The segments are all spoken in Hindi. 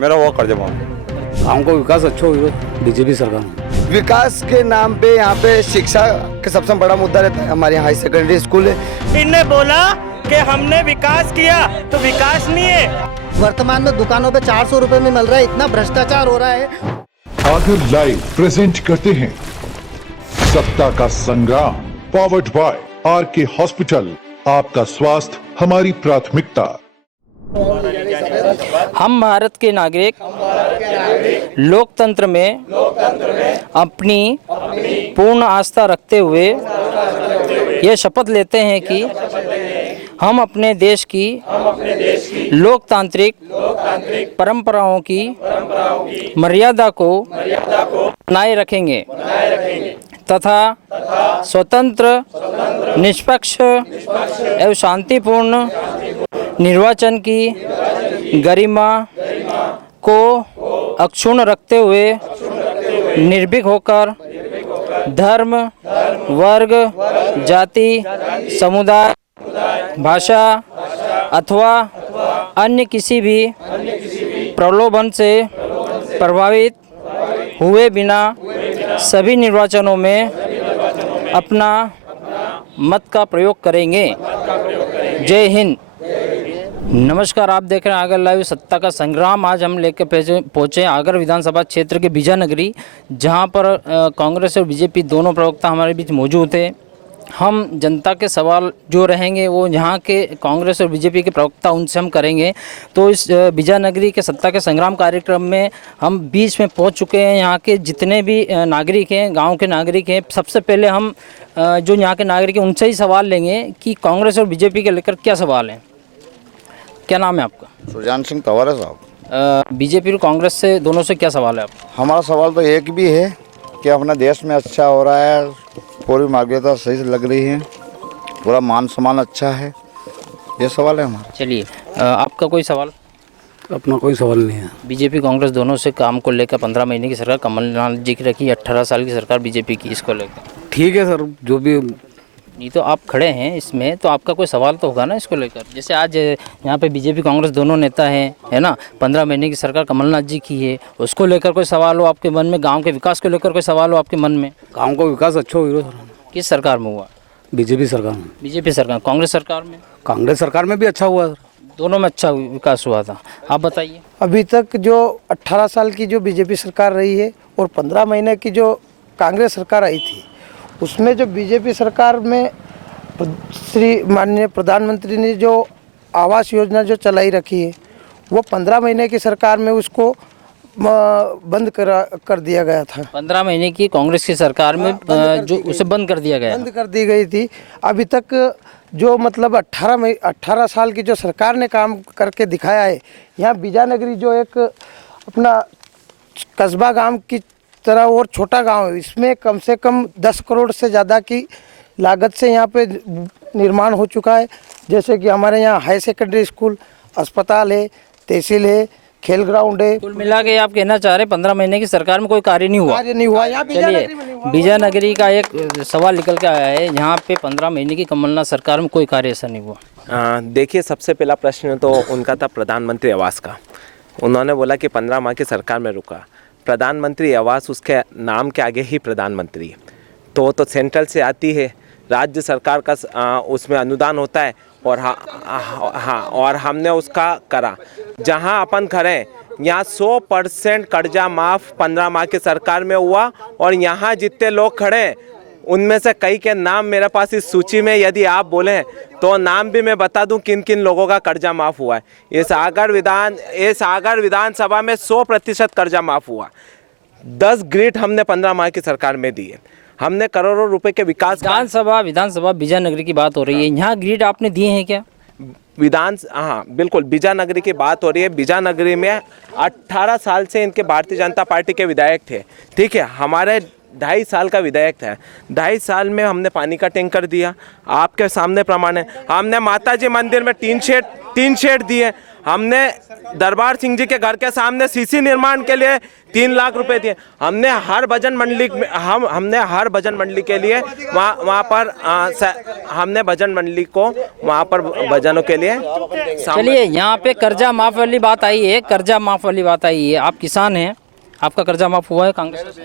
मेरा वो कर दे गाँव का विकास अच्छा हो बीजेपी सरकार में। विकास के नाम पे यहाँ पे शिक्षा का सबसे बड़ा मुद्दा रहता है। हमारे यहाँ हाई सेकेंडरी स्कूल है। इनने बोला कि हमने विकास किया तो विकास नहीं है। वर्तमान में दुकानों पे 400 रुपए में मिल रहा है, इतना भ्रष्टाचार हो रहा है। आगर लाइव प्रेजेंट करते हैं सत्ता का संग्राम, पावर्ड बाय आरके हॉस्पिटल। आपका स्वास्थ्य हमारी प्राथमिकता। हम भारत के नागरिक लोकतंत्र में अपनी पूर्ण आस्था रखते हुए ये शपथ लेते हैं कि हम अपने देश की लोकतांत्रिक परंपराओं की मर्यादा को बनाए रखेंगे तथा स्वतंत्र, निष्पक्ष एवं शांतिपूर्ण निर्वाचन की गरिमा को अक्षुण्ण रखते हुए निर्भीक होकर धर्म, वर्ग, जाति, समुदाय, भाषा अथवा अन्य किसी भी प्रलोभन से प्रभावित हुए बिना सभी निर्वाचनों में अपना मत का प्रयोग करेंगे। जय हिंद। नमस्कार, आप देख रहे हैं आगर लाइव सत्ता का संग्राम। आज हम लेकर पहुँचे आगर विधानसभा क्षेत्र के बीजानगरी, जहां पर कांग्रेस और बीजेपी दोनों प्रवक्ता हमारे बीच मौजूद थे। हम जनता के सवाल जो रहेंगे वो यहाँ के कांग्रेस और बीजेपी के प्रवक्ता उनसे हम करेंगे। तो इस बीजानगरी के सत्ता के संग्राम कार्यक्रम में हम बीच में पहुँच चुके हैं। यहाँ के जितने भी नागरिक हैं, गांव के नागरिक हैं, सबसे पहले हम जो यहाँ के नागरिक हैं उनसे ही सवाल लेंगे कि कांग्रेस और बीजेपी के लेकर क्या सवाल हैं। क्या नाम है आपका? सुजान सिंह तंवर है साहब। बीजेपी और कांग्रेस से दोनों से क्या सवाल है आपका? हमारा सवाल तो एक भी है कि अपना देश में अच्छा हो रहा है, पूरी मार्गदर्शन सही से लग रही है, पूरा मान सम्मान अच्छा है, ये सवाल है हमारा। चलिए, आपका कोई सवाल? अपना कोई सवाल नहीं है। बीजेपी कांग्रेस दोनों से काम को लेकर 15 महीने की सरकार कमलनाथ जी की रखी, 18 साल की सरकार बीजेपी की, इसको लेकर ठीक है सर, जो भी नहीं तो आप खड़े हैं इसमें, तो आपका कोई सवाल तो होगा ना इसको लेकर। जैसे आज यहाँ पे बीजेपी कांग्रेस दोनों नेता हैं, है ना, 15 महीने की सरकार कमलनाथ जी की है, उसको लेकर कोई सवाल हो आपके मन में, गांव के विकास को लेकर कोई सवाल हो आपके मन में? गाँव का विकास अच्छा हो सर। किस सरकार में हुआ? बीजेपी सरकार में। बीजेपी सरकार। कांग्रेस सरकार में? कांग्रेस सरकार में भी अच्छा हुआ सर, दोनों में अच्छा विकास हुआ था। आप बताइए। अभी तक जो 18 साल की जो बीजेपी सरकार रही है और 15 महीने की जो कांग्रेस सरकार आई थी, उसमें जो बीजेपी सरकार में श्री माननीय प्रधानमंत्री ने जो आवास योजना जो चलाई रखी है, वो 15 महीने की सरकार में उसको बंद कर दिया गया था। 15 महीने की कांग्रेस की सरकार में जो उसे बंद कर दिया गया, बंद कर दी गई थी। अभी तक जो मतलब 18 साल की जो सरकार ने काम करके दिखाया है, यहाँ बीजानगरी जो एक अपना कस्बा गांव की तरह और छोटा गांव है, इसमें कम से कम 10 करोड़ से ज़्यादा की लागत से यहाँ पे निर्माण हो चुका है। जैसे कि हमारे यहाँ हाई सेकेंडरी स्कूल, अस्पताल है, तहसील है, खेल ग्राउंड है। कुल मिला के आप कहना चाह रहे 15 महीने की सरकार में कोई कार्य नहीं हुआ? कार्य नहीं हुआ यहाँ चलिए, बीजानगरी का एक सवाल निकल के आया है, यहाँ पे 15 महीने की कमलनाथ सरकार में कोई कार्य ऐसा नहीं हुआ। देखिए, सबसे पहला प्रश्न तो उनका था प्रधानमंत्री आवास का। उन्होंने बोला कि 15 माह की सरकार में रुका। प्रधानमंत्री आवास, उसके नाम के आगे ही प्रधानमंत्री है, तो सेंट्रल से आती है, राज्य सरकार का उसमें अनुदान होता है, और हाँ, और हमने उसका करा। जहाँ अपन खड़े, यहाँ 100% कर्जा माफ़ 15 माह की सरकार में हुआ, और यहाँ जितने लोग खड़े हैं उनमें से कई के नाम मेरे पास इस सूची में, यदि आप बोलें तो नाम भी मैं बता दूं किन किन लोगों का कर्जा माफ़ हुआ है। इस आगर विधानसभा में 100% कर्जा माफ़ हुआ। 10 ग्रिड हमने 15 माह की सरकार में दिए। हमने करोड़ों रुपए के विकास। विधानसभा बीजानगरी की बात हो रही है, यहाँ ग्रिड आपने दिए हैं क्या? हाँ बिल्कुल, बीजानगरी की बात हो रही है। बीजानगरी में 18 साल से इनके भारतीय जनता पार्टी के विधायक थे, ठीक है। हमारे 2.5 साल का विधायक था, 2.5 साल में हमने पानी का टैंकर दिया। आपके सामने प्रमाण है, हमने माताजी मंदिर में तीन शेड दिए। हमने दरबार सिंह जी के घर के सामने सीसी निर्माण के लिए 3 लाख रुपए दिए। हमने हर भजन मंडली में हमने हर भजन मंडली के लिए वहाँ पर हमने भजन मंडली को वहाँ पर भजनों के लिए चलिए, यहाँ पे कर्जा माफ वाली बात आई है, कर्जा माफ वाली बात आई है। आप किसान हैं, आपका कर्जा माफ हुआ है कांग्रेस से?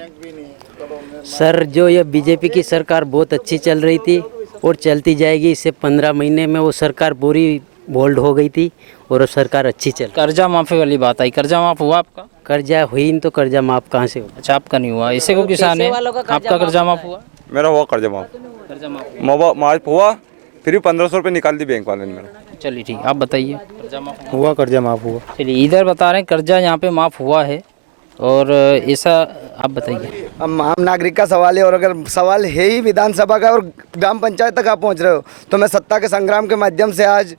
सर, जो ये बीजेपी की सरकार बहुत अच्छी चल रही थी और चलती जाएगी। इससे 15 महीने में वो सरकार पूरी बोल्ड हो गई थी और वो सरकार अच्छी चल। कर्जा माफी वाली बात आई, कर्जा माफ हुआ आपका? कर्जा हुई नहीं तो कर्जा माफ कहाँ से होगा? अच्छा, आपका नहीं हुआ, इसे को किसान है, आपका कर्जा माफ हुआ? मेरा हुआ कर्जा माफ, कर्जा माफ हुआ, फिर भी 1500 रुपये निकाल दी बैंक वाले ने मेरा। चलिए ठीक, आप बताइए। कर्जा माफ हुआ, कर्जा माफ हुआ। चलिए, इधर बता रहे हैं कर्जा यहाँ पे माफ हुआ है, और ऐसा आप बताइए। अब आम नागरिक का सवाल है, और अगर सवाल है ही विधानसभा का और ग्राम पंचायत तक आप पहुंच रहे हो, तो मैं सत्ता के संग्राम के माध्यम से आज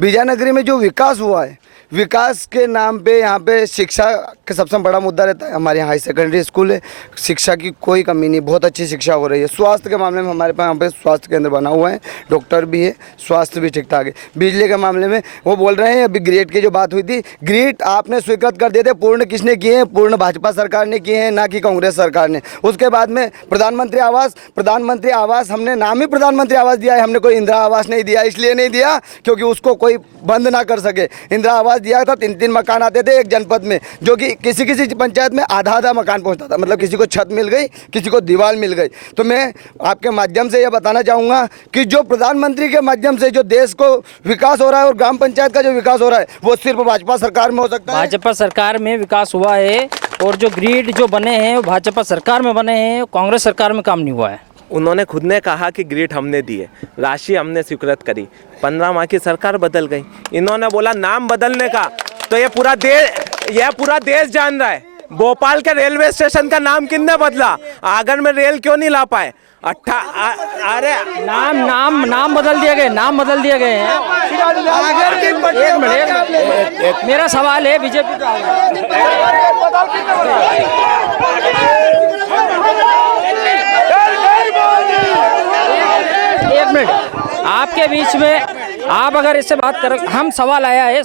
बीजानगरी में जो विकास हुआ है, विकास के नाम पे यहाँ पे शिक्षा का सबसे बड़ा मुद्दा रहता है। हमारे यहाँ हाई सेकेंडरी स्कूल है, शिक्षा की कोई कमी नहीं, बहुत अच्छी शिक्षा हो रही है। स्वास्थ्य के मामले में हमारे पास यहाँ पे स्वास्थ्य केंद्र बना हुआ है, डॉक्टर भी है, स्वास्थ्य भी ठीक ठाक है। बिजली के मामले में वो बोल रहे हैं, अभी ग्रिड की जो बात हुई थी, ग्रिड आपने स्वीकृत कर दिए थे, पूर्ण किसने किए हैं? पूर्ण भाजपा सरकार ने किए हैं, ना कि कांग्रेस सरकार ने। उसके बाद में प्रधानमंत्री आवास हमने नाम ही प्रधानमंत्री आवास दिया है, हमने कोई इंदिरा आवास नहीं दिया। इसलिए नहीं दिया क्योंकि उसको कोई बंद ना कर सके। इंदिरा आवास दिया था, 3-3 मकान आते थे एक जनपद में, जो कि किसी पंचायत में आधा मकान पहुंचता था, मतलब किसी को छत मिल गई, किसी को दीवार मिल गई। तो मैं आपके माध्यम से यह बताना चाहूँगा कि जो प्रधानमंत्री के माध्यम से जो देश को विकास हो रहा है और ग्राम पंचायत का जो विकास हो रहा है, वो सिर्फ भाजपा सरकार में हो सकता है। भाजपा सरकार में विकास हुआ है, और जो ग्रिड जो बने हैं वो भाजपा सरकार में बने हैं, कांग्रेस सरकार में काम नहीं हुआ है। उन्होंने खुद ने कहा कि ग्रिड हमने दिए, राशि हमने स्वीकृत करी, 15 माह की सरकार बदल गई। इन्होंने बोला नाम बदलने का, तो ये पूरा देश जान रहा है। भोपाल के रेलवे स्टेशन का नाम किसने बदला? आगर में रेल क्यों नहीं ला पाए? अरे नाम बदल दिए गए, नाम बदल दिए गए हैं। एक मिनट, मेरा सवाल है बीजेपी का। एक मिनट, आपके बीच में आप अगर इससे बात करें, हम सवाल आया है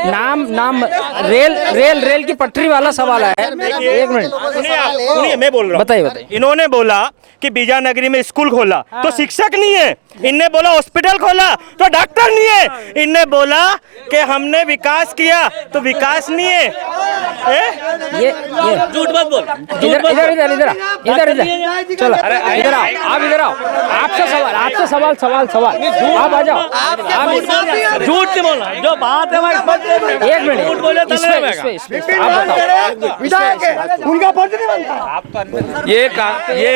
नाम रेल की पटरी वाला सवाल आया है। एक मिनट सुनिए, मैं बोल रहा हूँ। बताइए। इन्होंने बोला कि बीजानगरी में स्कूल खोला तो शिक्षक नहीं है, इनने बोला हॉस्पिटल खोला तो डॉक्टर नहीं है, इनने बोला कि हमने विकास किया तो विकास नहीं है। ये झूठ मत बोल। इधर चलो, इधर आओ, आप इधर आओ। आपसे सवाल आप आ जाओ। झूठ नहीं बोलना, जो बात है एक मिनट, आप बताओ। उनका फर्ज नहीं बनता। ये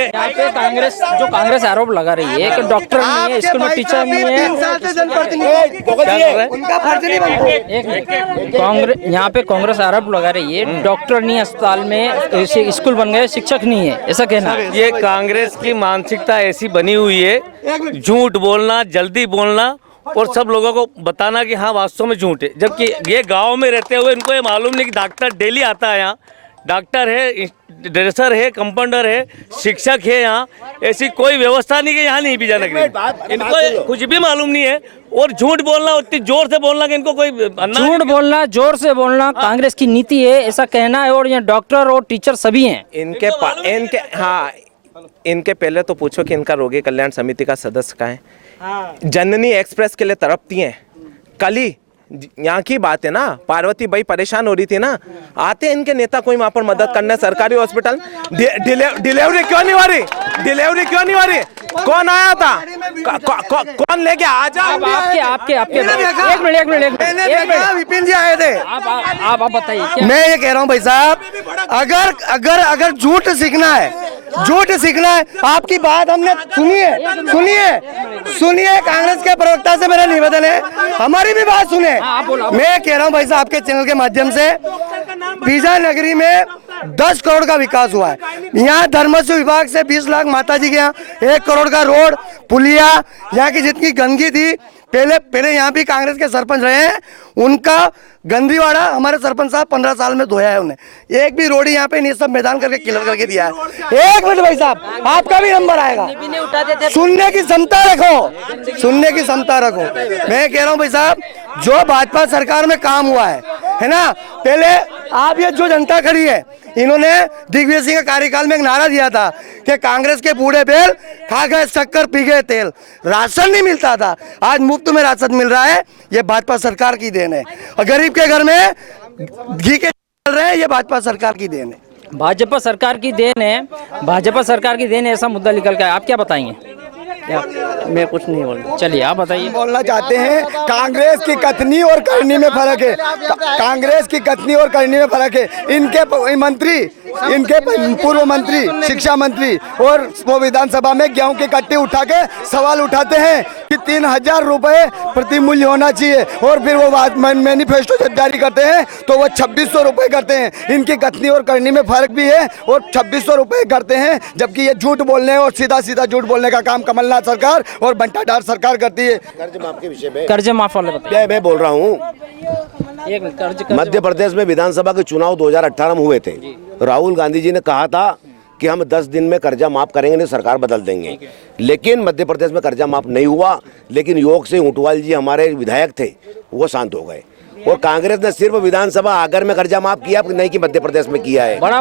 यहाँ पे कांग्रेस आरोप लगा रही है कि डॉक्टर नहीं है, स्कूल में टीचर नहीं है। उनका फर्ज नहीं बनता। एक मिनट, यहाँ पे कांग्रेस आरोप लगा रही है डॉक्टर नहीं, अस्पताल में स्कूल बन गए, शिक्षक नहीं है, ऐसा कहना। ये कांग्रेस की मानसिकता ऐसी बनी हुई है, झूठ बोलना, जल्दी बोलना और सब लोगों को बताना कि हाँ वास्तव में झूठ है। जबकि ये गांव में रहते हुए इनको ये मालूम नहीं कि डॉक्टर डेली आता है, यहाँ डॉक्टर है, ड्रेसर है, कंपाउंडर है, शिक्षक है, यहाँ ऐसी कोई व्यवस्था नहीं कि यहाँ नहीं बीजानगरी। इनको कुछ भी मालूम नहीं है, और झूठ बोलना, उतनी जोर से बोलना कि इनको कोई झूठ बोलना, जोर से बोलना कांग्रेस की नीति है, ऐसा कहना है। और यहाँ डॉक्टर और टीचर सभी हैं। इनके पहले तो पूछो कि इनका रोगी कल्याण समिति का सदस्य कहाँ है? जननी एक्सप्रेस के लिए तड़पती हैं। कल ही यहाँ की बात है ना, पार्वती बाई परेशान हो रही थी ना, आते इनके नेता कोई वहाँ पर मदद करने सरकारी हॉस्पिटल। डिलीवरी क्यों नहीं हो रही? कौन आया था? कौन लेके आ जाओ? आपके एक मिनट विपिन जी आए थे। आप बताइए। मैं ये कह रहा हूँ भाई साहब, अगर झूठ सीखना है, आपकी बात हमने सुनिए। कांग्रेस के प्रवक्ता से मेरा निवेदन है, हमारी भी बात सुने। मैं कह रहा हूँ भाई साहब, आपके चैनल के माध्यम से, बीजानगरी में 10 करोड़ का विकास हुआ है। यहाँ धर्मस्व विभाग से 20 लाख माता जी के यहाँ, 1 करोड़ का रोड, पुलिया, यहाँ की जितनी गंदगी थी, पहले यहाँ भी कांग्रेस के सरपंच रहे हैं, उनका गंदीवाड़ा हमारे सरपंच साहब 15 साल में धोया है उन्हें। एक भी रोडी यहाँ पे नहीं, सब मैदान करके क्लियर करके दिया है। एक मिनट भाई साहब, आपका भी नंबर आएगा। सुनने की क्षमता रखो, सुनने की क्षमता रखो। मैं कह रहा हूँ भाई साहब, जो भाजपा सरकार में काम हुआ है ना, पहले आप ये जो जनता खड़ी है, इन्होंने दिग्विजय सिंह के कार्यकाल में एक नारा दिया था कि कांग्रेस के बूढ़े बैल खा गए शक्कर पी गए तेल, राशन नहीं मिलता था, आज मुफ्त में राशन मिल रहा है। ये भाजपा सरकार की देन है। और गरीब के घर में घी के चल रहे हैं, ये भाजपा सरकार की देन है। भाजपा सरकार की देन है, भाजपा सरकार की देन है, ऐसा मुद्दा निकल कर आप क्या बताएंगे? मैं कुछ नहीं बोलूँ। चलिए आप बताइए। बोलना चाहते हैं, कांग्रेस की कथनी और करनी में फर्क है। कांग्रेस की कथनी और करनी में फर्क है। इनके मंत्री, इनके पूर्व मंत्री, शिक्षा मंत्री और वो विधानसभा में गेहूं के कट्टे उठा के सवाल उठाते हैं कि 3000 रुपए प्रति मूल्य होना चाहिए, और फिर वो मैनिफेस्टो जब जारी करते हैं तो वो 2600 रुपए करते हैं। इनकी कथनी और करनी में फर्क भी है, और 2600 रुपए करते हैं, जबकि ये झूठ बोलने और सीधा सीधा झूठ बोलने का काम कमलनाथ सरकार और बंटाधार सरकार करती है। कर्ज माफ के विषय में, कर्ज माफ वाले बताइए। मैं बोल रहा हूँ, एक मिनट, कर्ज मध्य प्रदेश में विधानसभा के चुनाव 2018 में हुए थे। राहुल गांधी जी ने कहा था कि हम 10 दिन में कर्जा माफ करेंगे, नहीं सरकार बदल देंगे। लेकिन मध्य प्रदेश में कर्जा माफ नहीं हुआ। लेकिन योग से ऊंटवाल जी हमारे विधायक थे, वो शांत हो गए। और कांग्रेस ने सिर्फ विधानसभा आगर में कर्जा माफ किया, नहीं कि मध्य प्रदेश में किया है। बड़ा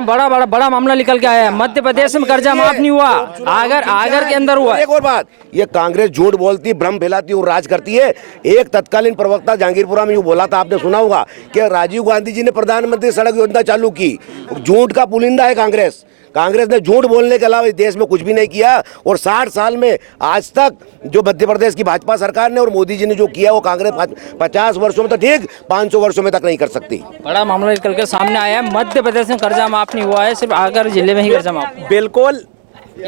मामला निकल के आया है। मध्य प्रदेश में कर्जा माफ नहीं हुआ, आगर के अंदर हुआ। एक और बात, ये कांग्रेस झूठ बोलती, भ्रम फैलाती और राज करती है। एक तत्कालीन प्रवक्ता जहांगीरपुरा में यूँ बोला था, आपने सुना होगा, कि राजीव गांधी जी ने प्रधानमंत्री सड़क योजना चालू की। झूठ का पुलिंदा है कांग्रेस। कांग्रेस ने झूठ बोलने के अलावा इस देश में कुछ भी नहीं किया। और 60 साल में आज तक जो मध्य प्रदेश की भाजपा सरकार ने और मोदी जी ने जो किया, वो कांग्रेस 50 वर्षों में तो ठीक, 500 वर्षों में तक नहीं कर सकती। बड़ा मामला निकल के सामने आया है। मध्य प्रदेश में कर्जा माफ नहीं हुआ है, सिर्फ आगर जिले में ही कर्जा माफ। बिल्कुल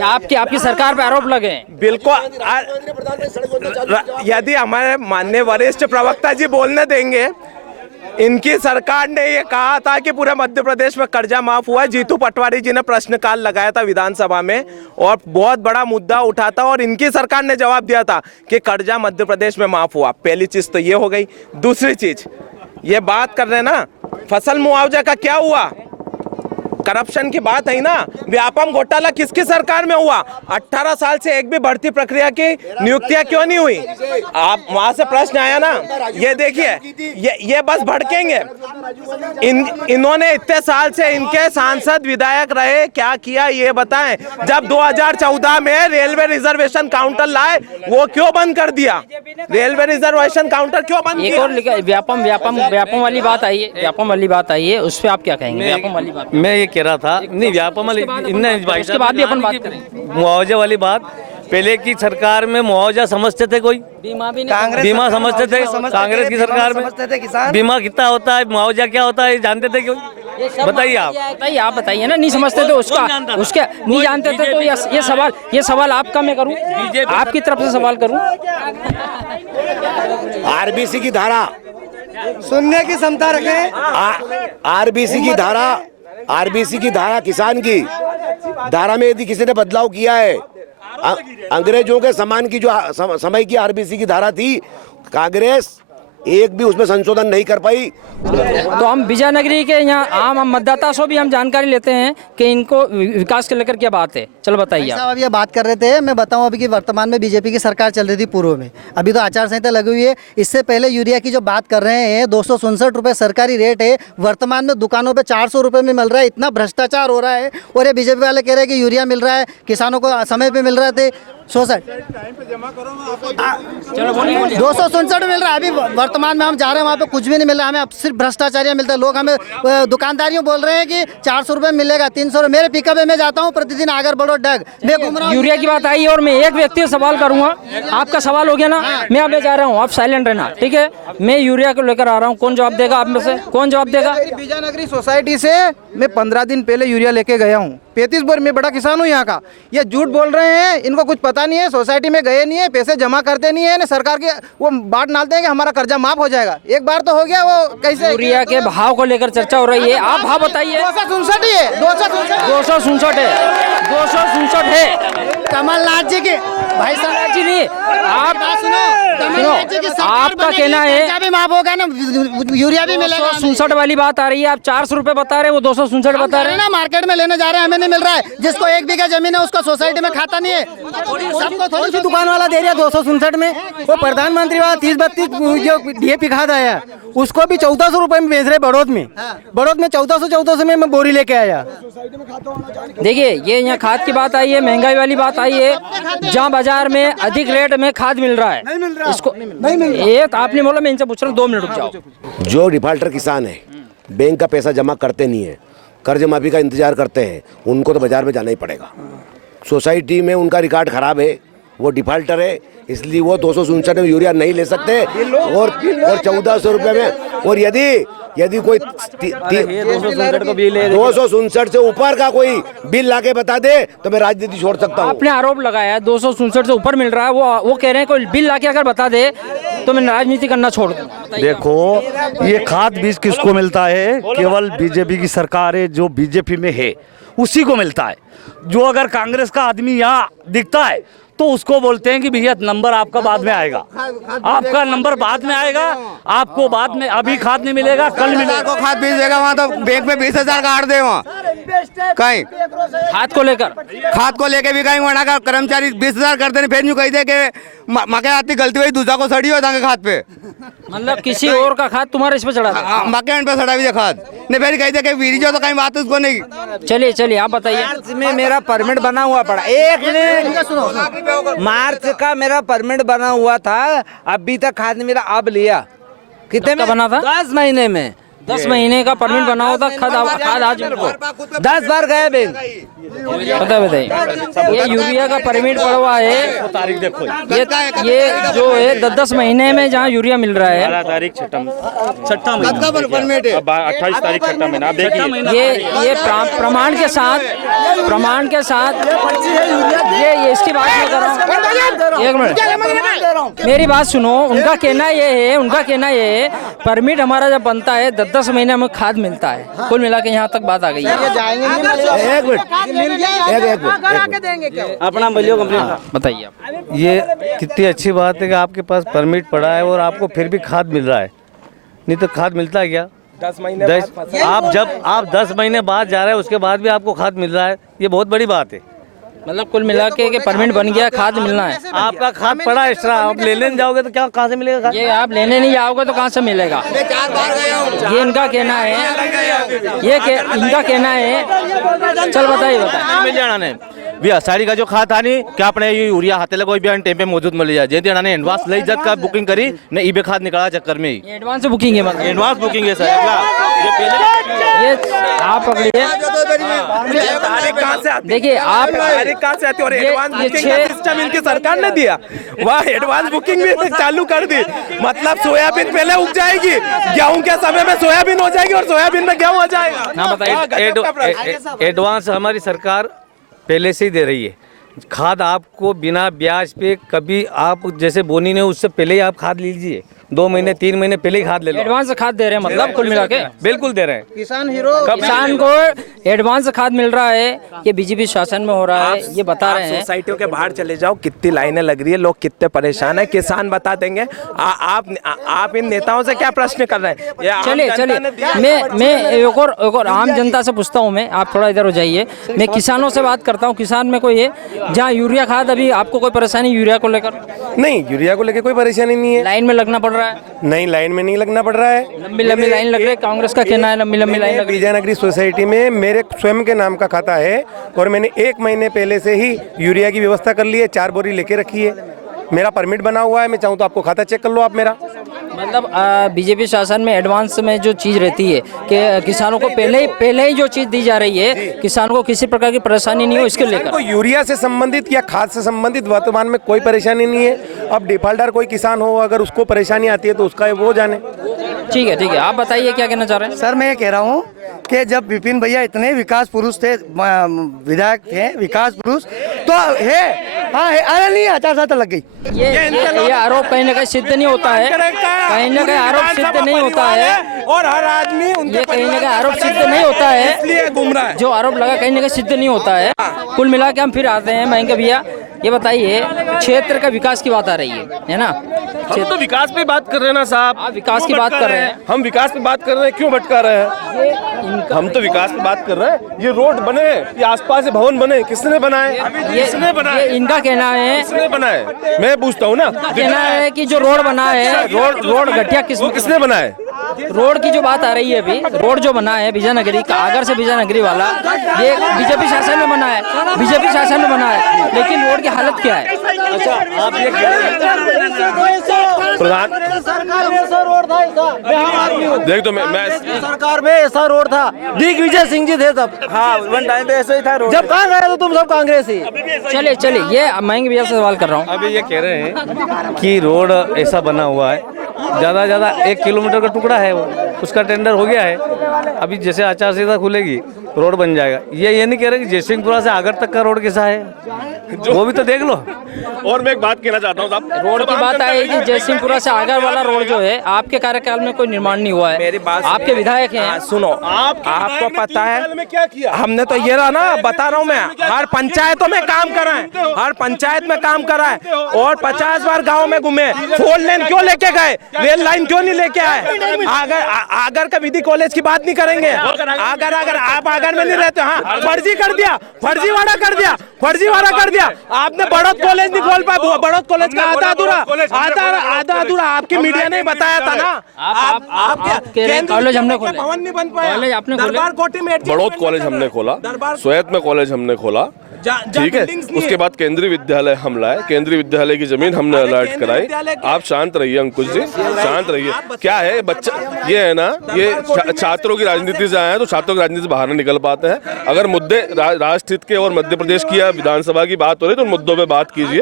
आपकी सरकार पे आरोप लगे। बिल्कुल, यदि हमारे माननीय वरिष्ठ प्रवक्ता जी बोलने देंगे, इनकी सरकार ने ये कहा था कि पूरे मध्य प्रदेश में कर्जा माफ हुआ है। जीतू पटवारी जी ने प्रश्नकाल लगाया था विधानसभा में और बहुत बड़ा मुद्दा उठा था, और इनकी सरकार ने जवाब दिया था कि कर्जा मध्य प्रदेश में माफ हुआ। पहली चीज तो ये हो गई। दूसरी चीज, ये बात कर रहे हैं ना, फसल मुआवजा का क्या हुआ? करप्शन की बात है ना। व्यापम घोटाला किसकी सरकार में हुआ? 18 साल से एक भी भर्ती प्रक्रिया की नियुक्तियां क्यों नहीं हुई? आप वहां से प्रश्न आया ना। ये देखिए, ये बस भड़केंगे। इन्होंने इतने साल से इनके सांसद विधायक रहे, क्या किया ये बताएं। जब 2014 में रेलवे रिजर्वेशन काउंटर लाए, वो क्यों बंद कर दिया? रेलवे रिजर्वेशन काउंटर क्यों बंद किया? एक और व्यापम वाली बात आई है, व्यापम वाली बात आई है, उस पर आप क्या कहेंगे? व्यापम वाली बात मैं ये कह रहा था, नहीं व्यापम वाली उसके बाद भी अपन बात करें। मुआवजे वाली बात, पहले की सरकार में मुआवजा समझते थे कोई? बीमा समझते थे। कांग्रेस की सरकार में बीमा कितना होता है, मुआवजा क्या होता है, जानते थे क्यों? बताइए आप बताइए ना। नहीं समझते थे उसका, उसके नहीं जानते थे तो ये सवाल आपका मैं करूं, आपकी तरफ से सवाल करूं। आरबीसी की धारा, सुनने की क्षमता रखें। आरबीसी की धारा किसान की धारा में यदि किसी ने बदलाव किया है, अंग्रेजों के समान की जो समय की आरबीसी की धारा थी, कांग्रेस एक भी उसमें संशोधन नहीं कर पाई। तो हम विजयनगरी के यहाँ आम मतदाता से भी हम जानकारी लेते हैं कि इनको विकास के लेकर क्या बात है। चलो बताइए आप। अब ये बात कर रहे थे, मैं बताऊं अभी कि वर्तमान में बीजेपी की सरकार चल रही थी पूर्व में, अभी तो आचार संहिता लगी हुई है। इससे पहले यूरिया की जो बात कर रहे हैं, 267 रुपये सरकारी रेट है, वर्तमान में दुकानों पे 400 रुपये में मिल रहा है। इतना भ्रष्टाचार हो रहा है, और ये बीजेपी वाले कह रहे हैं कि यूरिया मिल रहा है, किसानों को समय पे मिल रहे थे 267 मिल रहा है। अभी वर्तमान में हम जा रहे हैं वहाँ पे कुछ भी नहीं मिल रहा, हमें अब सिर्फ भ्रष्टाचार मिलता है। लोग हमें दुकानदारियों बोल रहे हैं कि 400 रुपये मिलेगा, 300 रुपये। मेरे पिकअप में जाता हूँ प्रतिदिन, आगर बढ़ो डग, मैं घूम रहा हूँ। यूरिया की बात आई और मैं एक व्यक्ति से सवाल करूंगा, आपका सवाल हो गया ना। मैं अब जा रहा हूँ, आप साइलेंट रहना, ठीक है? मैं यूरिया को लेकर आ रहा हूँ, कौन जवाब देगा आप में से? कौन जवाब देगा? बीजानगरी सोसाइटी से मैं 15 दिन पहले यूरिया लेके गया हूँ। 35 बोर, मैं बड़ा किसान हूँ यहाँ का। ये झूठ बोल रहे हैं, इनको कुछ पता नहीं है, सोसाइटी में गए नहीं है, पैसे जमा करते नहीं है, सरकार के वो बात डालते हैं कि हमारा कर्जा माफ हो जाएगा। एक बार तो हो गया, वो कैसे? यूरिया के भाव को लेकर चर्चा हो रही है, आप भाव बताइए। 267 है, 267 है, 267 है। कमलनाथ जी की भाई साहब जी नहीं, आप कमलनाथ जी की सरकार आपका बनेगी, कहना है कर्जा भी माफ होगा ना, यूरिया भी मिलेगा। 267 वाली बात आ रही है, आप 400 रुपए बता रहे हैं, वो 267 बता रहे हैं। ना मार्केट में लेने जा रहे हैं, हमें नहीं मिल रहा है। जिसको 1 बीघा जमीन है उसका सोसाइटी में खाता नहीं है। सबको थोड़ी सी दुकान वाला दे रहा है 267 में। वो प्रधानमंत्री वाला 30-32 जो DAP खाद आया उसको भी 1400 रुपए में बेच रहे बड़ौद में। बड़ौद में 1400 में मैं बोरी लेके आया। देखिए, ये यहाँ खाद की बात आई है, महंगाई वाली बात आई है, जहाँ बाजार में अधिक रेट में खाद मिल रहा है, इसको ये तो आपने बोला, मैं इनसे पूछ रहा हूँ, 2 मिनट रुक जाओ। जो डिफाल्टर किसान है, बैंक का पैसा जमा करते नहीं है, कर्ज माफी का इंतजार करते हैं, उनको तो बाजार में जाना ही पड़ेगा। सोसाइटी में उनका रिकॉर्ड खराब है, वो डिफाल्टर है, इसलिए वो 267 में यूरिया नहीं ले सकते और 1400 रुपये में। और यदि कोई 267 से ऊपर का कोई बिल लाके बता दे तो मैं राजनीति छोड़ सकता हूँ। आपने आरोप लगाया 267 से ऊपर मिल रहा है, वो कह रहे हैं कोई बिल लाके अगर बता दे तो मैं राजनीति करना छोड़ दूँ। देखो, ये खाद बीज किसको मिलता है? केवल बीजेपी की सरकार है, जो बीजेपी में है उसी को मिलता है। जो अगर कांग्रेस का आदमी यहाँ दिखता है तो उसको बोलते हैं कि भैया नंबर आपका बाद में आएगा, आपका नंबर बाद में आएगा, आपको बाद में, अभी खाद नहीं मिलेगा, कल मिलेगा। को खाद बीज देगा वहाँ तो बैंक में 20,000 काट दे वहाँ कहीं खाद को लेके भी कहीं वहाँ का कर्मचारी 20,000 करते नहीं, फिर यूँ कही दे के मके आती गलती हुई दूसरा को सड़ी हो जाएंगे खाद पे, मतलब किसी और का खाद तुम्हारे इस पे चढ़ा था। मके पे सड़ा भी खाद नहीं, फिर कही दे के वीरी जो तो कहीं बात उसको नहीं। चलिए आप बताइए। में मेरा परमिट बना हुआ पड़ा, एक मिनट, मार्च का मेरा परमिट बना हुआ था, अभी तक खाद नहीं मिला। अब लिया कितने में बना था? 10 महीने में। 10 महीने का परमिट बना होता, खाद आज मेरे को 10 बार गए बैंक। बताइए, ये यूरिया का परमिट पड़ा हुआ है, तारीख देखो, ये जो है 10 महीने में जहाँ यूरिया मिल रहा है, 12 तारीख छठा महीना, 28 तारीख छठा महीना, आप देखिए ये प्रमाण के साथ ये इसकी बात मैं कर रहा हूँ। एक मिनट, मेरी बात सुनो। उनका कहना ये है परमिट हमारा जब बनता है 10 महीने में खाद मिलता है। कुल मिला के यहाँ तक बात आ गई है। एक मिनट, अपना बोलियो कंप्लेंट बताइए आप। ये कितनी अच्छी बात है कि आपके पास परमिट पड़ा है और आपको फिर भी खाद मिल रहा है, नहीं तो खाद मिलता है क्या? 10 महीने आप 10 महीने बाद जा रहे हैं, उसके बाद भी आपको खाद मिल रहा है, ये बहुत बड़ी बात है। मतलब कुल मिला के परमिट बन गया, खाद मिलना है। आपका खाद पड़ा एक्स्ट्रा, आप लेने जाओगे तो क्या, कहाँ से मिलेगा खाद? ये आप लेने नहीं जाओगे तो कहाँ से मिलेगा? ये इनका कहना है, इनका कहना है। चल बताइए। मिल जाना ने भैया साड़ी का जो खाद था नहीं क्या अपने यूरिया हाथे लगे कोई भी टाइम पे मौजूद मिल जाए। जेती ने एडवांस ले इज्जत का बुकिंग करी ने ईबे खाद निकाला चक्कर में ही। एडवांस बुकिंग है, मतलब एडवांस बुकिंग है सर। ये पहले ये आप पकड़िए। देखिए आप कहाँ से आती है और एडवांस बुकिंग का सिस्टम इनकी सरकार ने दिया, वह एडवांस बुकिंग भी चालू कर दी। मतलब सोयाबीन पहले उग जाएगी, गेहूं के समय में सोयाबीन हो जाएगी और सोयाबीन में गेहूं हो जाएगा। ना बताइए, एडवांस हमारी सरकार पहले से ही दे रही है। खाद आपको बिना ब्याज पे, कभी आप जैसे बोनी ने उससे पहले ही आप खाद लीजिए, 2 महीने 3 महीने पहले ही खाद ले लो। एडवांस खाद दे रहे हैं, मतलब कुल मिला के बिल्कुल दे रहे हैं। किसान को एडवांस खाद मिल रहा है, ये बीजेपी शासन में हो रहा है, ये बता रहे हैं। सोसाइटियों के बाहर चले जाओ, कितनी लाइनें लग रही है, लोग कितने परेशान है, किसान बता देंगे। आप इन नेताओं से क्या प्रश्न कर रहे हैं? चलिए मैं एक और आम जनता से पूछता हूँ। मैं, आप थोड़ा इधर हो जाइए, मैं किसानों से बात करता हूँ। किसान में कोई है जहाँ यूरिया खाद, अभी आपको कोई परेशानी यूरिया को लेकर? नहीं, यूरिया को लेकर कोई परेशानी नहीं है। लाइन में लगना पड़ रहा है? नहीं, लाइन में नहीं लगना पड़ रहा है। लंबी लाइन लग रही है, कांग्रेस का कहना है लंबी लाइन लग रही है। विजयनगरी सोसाइटी में मेरे स्वयं के नाम का खाता है और मैंने 1 महीने पहले से ही यूरिया की व्यवस्था कर ली है, 4 बोरी लेके रखी है, मेरा परमिट बना हुआ है। मैं चाहूँ तो आपको खाता चेक कर लो आप मेरा। मतलब बीजेपी शासन में एडवांस में जो चीज़ रहती है कि किसानों को पहले ही जो चीज़ दी जा रही है, किसानों को किसी प्रकार की परेशानी नहीं हो, इसके लेकर यूरिया से संबंधित या खाद से संबंधित वर्तमान में कोई परेशानी नहीं है। अब डिफाल्टर कोई किसान हो, अगर उसको परेशानी आती है तो उसका वो जाने। ठीक है, आप बताइए क्या कहना चाह रहे हैं? सर मैं ये कह रहा हूँ कि जब विपिन भैया इतने विकास पुरुष थे, विधायक थे, विकास पुरुष तो है। हाँ है, अरे नहीं, आचार संहिता लग गई। ये आरोप कहीं ना कहीं सिद्ध नहीं होता है, कहीं ना कहीं आरोप सिद्ध नहीं होता है, और हर आदमी ये कहीं ना कहीं आरोप सिद्ध नहीं होता है, इसलिए घूम रहा है। जो आरोप लगा कहीं ना कहीं सिद्ध नहीं होता है। कुल मिला के हम फिर आते हैं महेंगे भैया, ये बताइए, क्षेत्र का विकास की बात आ रही है ना? हम तो विकास पे बात कर रहे हैं ना साहब। आप विकास की बात कर रहे हैं, हम विकास पे बात कर रहे हैं, क्यों भटका रहे हैं? हम तो विकास पे बात कर रहे हैं। ये रोड बने, ये आसपास भवन बने, किसने बनाए? किसने बनाए? इनका कहना है, किसने बनाए? मैं पूछता हूँ ना, कहना है कि जो रोड बना है, रोड घटिया किसने बनाए? रोड की जो बात आ रही है अभी, रोड जो बना है विजयनगरी का, आगर से विजयनगरी वाला, ये बीजेपी शासन में बना है, बीजेपी शासन में बना है, लेकिन रोड की हालत क्या है? अच्छा, आप ये प्रधान देख, तो मैं सरकार में ऐसा रोड था, दिग्विजय सिंह जी थे तब। हाँ, वन टाइम पे ऐसा ही था रोड। जब कहाँ गए तो तुम सब कांग्रेस ही। चलिए ये महंगे भैया से सवाल कर रहा हूँ। अभी ये कह रहे हैं कि रोड ऐसा बना हुआ है, ज़्यादा 1 किलोमीटर का टुकड़ा है वो, उसका टेंडर हो गया है, अभी जैसे आचार संहिता खुलेगी रोड बन जाएगा। ये नहीं कह रहे कि जयसिंहपुरा से आगर तक का रोड कैसा है, वो भी तो देख लो। और मैं एक बात कहना चाहता हूँ साहब, रोड की बात आई कि जयसिंहपुरा से आगर वाला रोड जो है, आपके कार्यकाल में कोई निर्माण नहीं हुआ है। मेरी बात आपके विधायक हैं। सुनो, आपको पता है क्या किया हमने? तो ये रहा ना, बता रहा हूँ मैं, हर पंचायतों में काम करा है, हर पंचायत में काम करा है, और 50 बार गाँव में घूमे। 4 लेन क्यों लेके गए? रेल लाइन क्यों नहीं लेके आए? आगर का विधि कॉलेज की बात नहीं करेंगे। अगर आप आगर में नहीं रहते, हाँ, फर्जी कर दिया, फर्जीवाड़ा कर दिया, फर्जीवाड़ा कर दिया आपने। बड़ौद कॉलेज नहीं खोल पाया, बड़ौद कॉलेज का आधा अधूरा आपकी मीडिया ने बताया था ना। आप कॉलेज हमने खोला, भवन नहीं बन पाया, कॉलेज आपने खोला, दरबार कोठी में बड़ौद कॉलेज हमने खोला, सोयत में कॉलेज हमने खोला, ठीक है। उसके बाद केंद्रीय विद्यालय हम लाए, केंद्रीय विद्यालय की जमीन हमने अलर्ट कराई। आप शांत रहिए अंकुश जी, शांत रहिए। क्या है बच्चा, ये है ना, ये छात्रों की राजनीति से आए हैं, तो छात्रों की राजनीति से बाहर नहीं निकल पाते हैं। अगर मुद्दे राष्ट्र हित के और मध्य प्रदेश की या विधानसभा की बात हो रही है, तो मुद्दों पे बात कीजिए।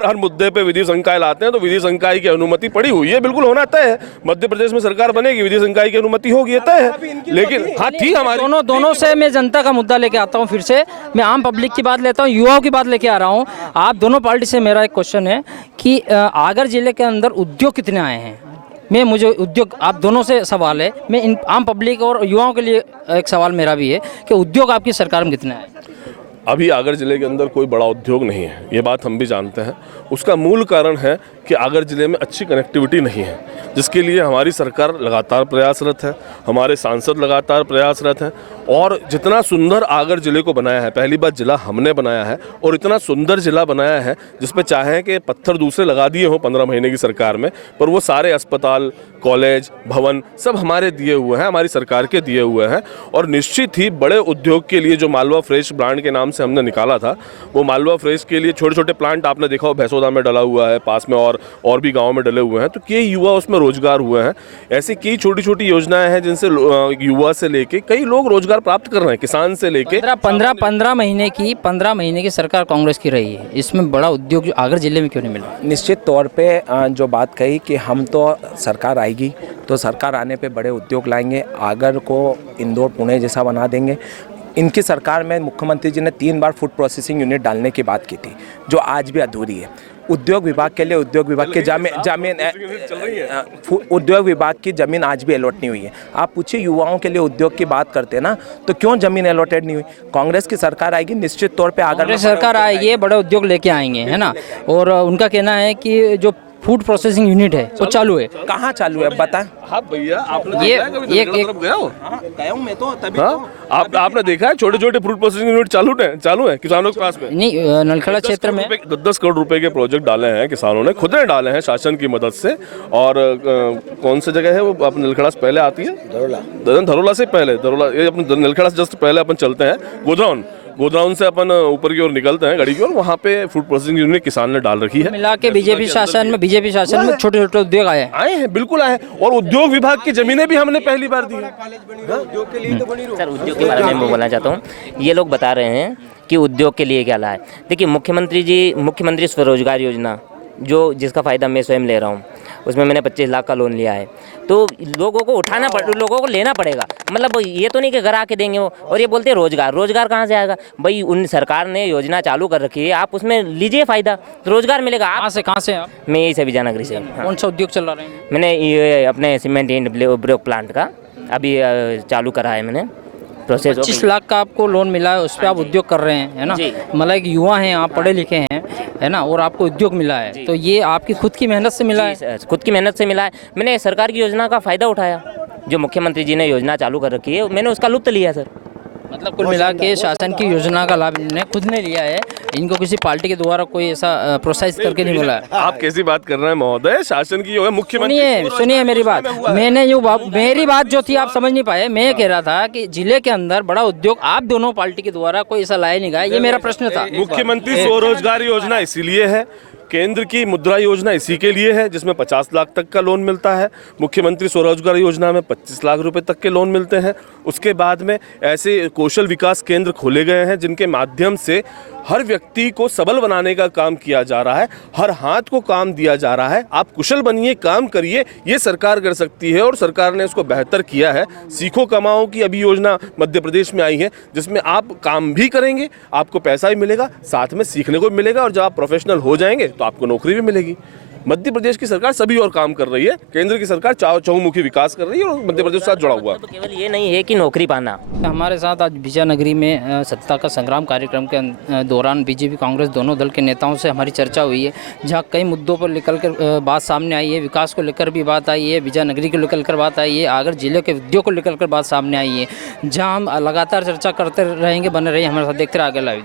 हर मुद्दे पे विधि संकाय लाते हैं, तो विधि संकाय की अनुमति पड़ी हुई है, बिल्कुल होना तय है। मध्य प्रदेश में सरकार बनेगी, विधि संकाय की अनुमति होगी, तय है। लेकिन हाँ ठीक, हमारे दोनों से मैं जनता का मुद्दा लेके आता हूँ, फिर से मैं आम पब्लिक की बात लेता हूँ, युवाओं की बात लेके आ रहा हूँ। आप दोनों पार्टी से मेरा एक क्वेश्चन है कि आगर जिले के अंदर उद्योग कितने आए हैं? मुझे उद्योग, आप दोनों से सवाल है, मैं इन आम पब्लिक और युवाओं के लिए एक सवाल मेरा भी है कि उद्योग आपकी सरकार में कितने आए? अभी आगर जिले के अंदर कोई बड़ा उद्योग नहीं है, ये बात हम भी जानते हैं। उसका मूल कारण है कि आगर जिले में अच्छी कनेक्टिविटी नहीं है, जिसके लिए हमारी सरकार लगातार प्रयासरत है, हमारे सांसद लगातार प्रयासरत हैं। और जितना सुंदर आगर जिले को बनाया है, पहली बार जिला हमने बनाया है, और इतना सुंदर जिला बनाया है जिस पे चाहें कि पत्थर दूसरे लगा दिए हों 15 महीने की सरकार में, पर वो सारे अस्पताल, कॉलेज, भवन सब हमारे दिए हुए हैं, हमारी सरकार के दिए हुए हैं। और निश्चित ही बड़े उद्योग के लिए जो मालवा फ्रेश ब्रांड के नाम से हमने निकाला था, वो मालवा फ्रेश के लिए छोटे छोटे प्लांट आपने देखा हो, भैंसोदा में डला हुआ है, पास में और भी गाँव में डले हुए हैं, तो कई युवा उसमें रोजगार हुए हैं। ऐसी कई छोटी छोटी योजनाएं हैं जिनसे युवा से लेके कई लोग रोजगार प्राप्त कर रहे हैं, किसान से लेके। 15 महीने की सरकार कांग्रेस की रही है, इसमें बड़ा उद्योग जो आगर जिले में क्यों नहीं मिला? निश्चित तौर पे जो बात कही कि हम तो सरकार आएगी तो सरकार आने पे बड़े उद्योग लाएंगे, आगर को इंदौर पुणे जैसा बना देंगे। इनकी सरकार में मुख्यमंत्री जी ने 3 बार फूड प्रोसेसिंग यूनिट डालने की बात की थी, जो आज भी अधूरी है। उद्योग विभाग के लिए उद्योग विभाग के उद्योग विभाग की जमीन आज भी अलॉट नहीं हुई है। आप पूछिए युवाओं के लिए उद्योग की बात करते हैं ना, तो क्यों जमीन अलॉटेड नहीं हुई? कांग्रेस की सरकार आएगी, निश्चित तौर पे आगे सरकार आएगी, बड़े उद्योग लेके आएंगे, है ना। और उनका कहना है कि जो फूड प्रोसेसिंग यूनिट है वो चालू है। कहाँ चालू है बताएं? हाँ भैया, आपने गया हूँ मैं तो तभी। आपने देखा है छोटे छोटे फूड प्रोसेसिंग यूनिट चालू है किसानों के पास में? नहीं, नलखड़ा क्षेत्र में 10 करोड़ रुपए के प्रोजेक्ट डाले हैं किसानों ने, खुद ने डाले हैं शासन की मदद से। और कौन सी जगह है वो, अपने नलखड़ा से पहले आती है, धरोला से पहले, ये अपने नलखड़ा से जस्ट पहले अपन चलते हैं गोदाउन से अपन ऊपर की ओर निकलते हैं गाड़ी की ओर, वहाँ पे फूड प्रोसेसिंग यूनिट किसान ने डाल रखी है। मिला के बीजेपी शासन में छोटे छोटे उद्योग आए हैं, बिल्कुल आए। और उद्योग विभाग की जमीनें भी हमने पहली बार दी है। सर, उद्योग के बारे में मैं बोलना चाहता हूँ। ये लोग बता रहे हैं कि उद्योग के लिए क्या लाए। देखिए, मुख्यमंत्री स्वरोजगार योजना जो जिसका फ़ायदा मैं स्वयं ले रहा हूँ, उसमें मैंने 25 लाख का लोन लिया है। तो लोगों को लेना पड़ेगा। मतलब ये तो नहीं कि घर आके देंगे वो। और ये बोलते हैं रोजगार कहाँ से आएगा भाई? उन सरकार ने योजना चालू कर रखी है, आप उसमें लीजिए फ़ायदा, रोजगार मिलेगा। कहाँ से आप? मैं यही से विजयनगरी से। कौन सा उद्योग चल रहा है? मैंने ये अपने सीमेंट एंड ब्लॉक प्लांट का अभी चालू करा है मैंने, प्रोसेस हो 25 गई। लाख का आपको लोन मिला है, उस पर आप उद्योग कर रहे हैं, है ना। मतलब एक युवा हैं आप, पढ़े लिखे हैं, है ना, और आपको उद्योग मिला है, तो ये आपकी खुद की मेहनत से मिला है। खुद की मेहनत से मिला है। मैंने सरकार की योजना का फ़ायदा उठाया, जो मुख्यमंत्री जी ने योजना चालू कर रखी है, मैंने उसका लुत्फ लिया सर। मतलब कुल मिला के शासन की योजना का लाभ इन्होंने खुद ने लिया है, इनको किसी पार्टी के द्वारा कोई ऐसा प्रोत्साहित करके नहीं मिला है। आप कैसी बात कर रहे हैं महोदय? शासन की मुख्यमंत्री सुनिए मेरी बात, मैंने मेरी बात जो थी आप समझ नहीं पाए। मैं ये कह रहा था कि जिले के अंदर बड़ा उद्योग आप दोनों पार्टी के द्वारा कोई ऐसा लाया नहीं गया, ये मेरा प्रश्न था। मुख्यमंत्री स्वरोजगार योजना इसीलिए है, केंद्र की मुद्रा योजना इसी के लिए है जिसमें 50 लाख तक का लोन मिलता है। मुख्यमंत्री स्वरोजगार योजना में 25 लाख रुपए तक के लोन मिलते हैं। उसके बाद में ऐसे कौशल विकास केंद्र खोले गए हैं जिनके माध्यम से हर व्यक्ति को सबल बनाने का काम किया जा रहा है, हर हाथ को काम दिया जा रहा है। आप कुशल बनिए, काम करिए, ये सरकार कर सकती है और सरकार ने इसको बेहतर किया है। सीखो कमाओ की अभी योजना मध्य प्रदेश में आई है जिसमें आप काम भी करेंगे, आपको पैसा भी मिलेगा, साथ में सीखने को भी मिलेगा, और जब आप प्रोफेशनल हो जाएंगे तो आपको नौकरी भी मिलेगी। मध्य प्रदेश की सरकार सभी और काम कर रही है, केंद्र की सरकार चहुमुखी विकास कर रही है और मध्य प्रदेश के साथ जुड़ा हुआ है। तो केवल ये नहीं है कि नौकरी पाना। हमारे साथ आज विजयनगरी में सत्ता का संग्राम कार्यक्रम के दौरान बीजेपी कांग्रेस दोनों दल के नेताओं से हमारी चर्चा हुई है, जहां कई मुद्दों पर निकल कर बात सामने आई है। विकास को लेकर भी बात आई है, विजयनगरी को लेकर कर बात आई है, आगर जिले के उद्योग को लेकर कर बात सामने आई है, जहाँ हम लगातार चर्चा करते रहेंगे। बने रहिए हमारे साथ, देखते रहिए आगे लाइव।